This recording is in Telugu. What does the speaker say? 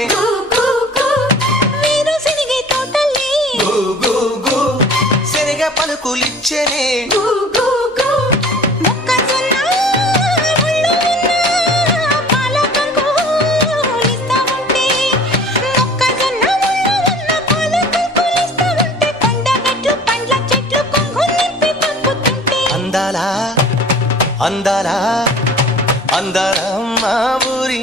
రానే మీరు సిరిగే తోటలే గూ గూ గూ శనగ పలుకులిచ్చేనే మొక్కజొన్న ముళ్ళు ఉన్న పాలకంకులిస్తా ఉంటే మొక్కజొన్న ముళ్ళు ఉన్న పాలకంకులిస్తా ఉంటే కొండగట్లు పండ్ల చెట్లు కొంగు నింపి పంపుతుంటే అందాలా అందాలా అందాల మా ఊరి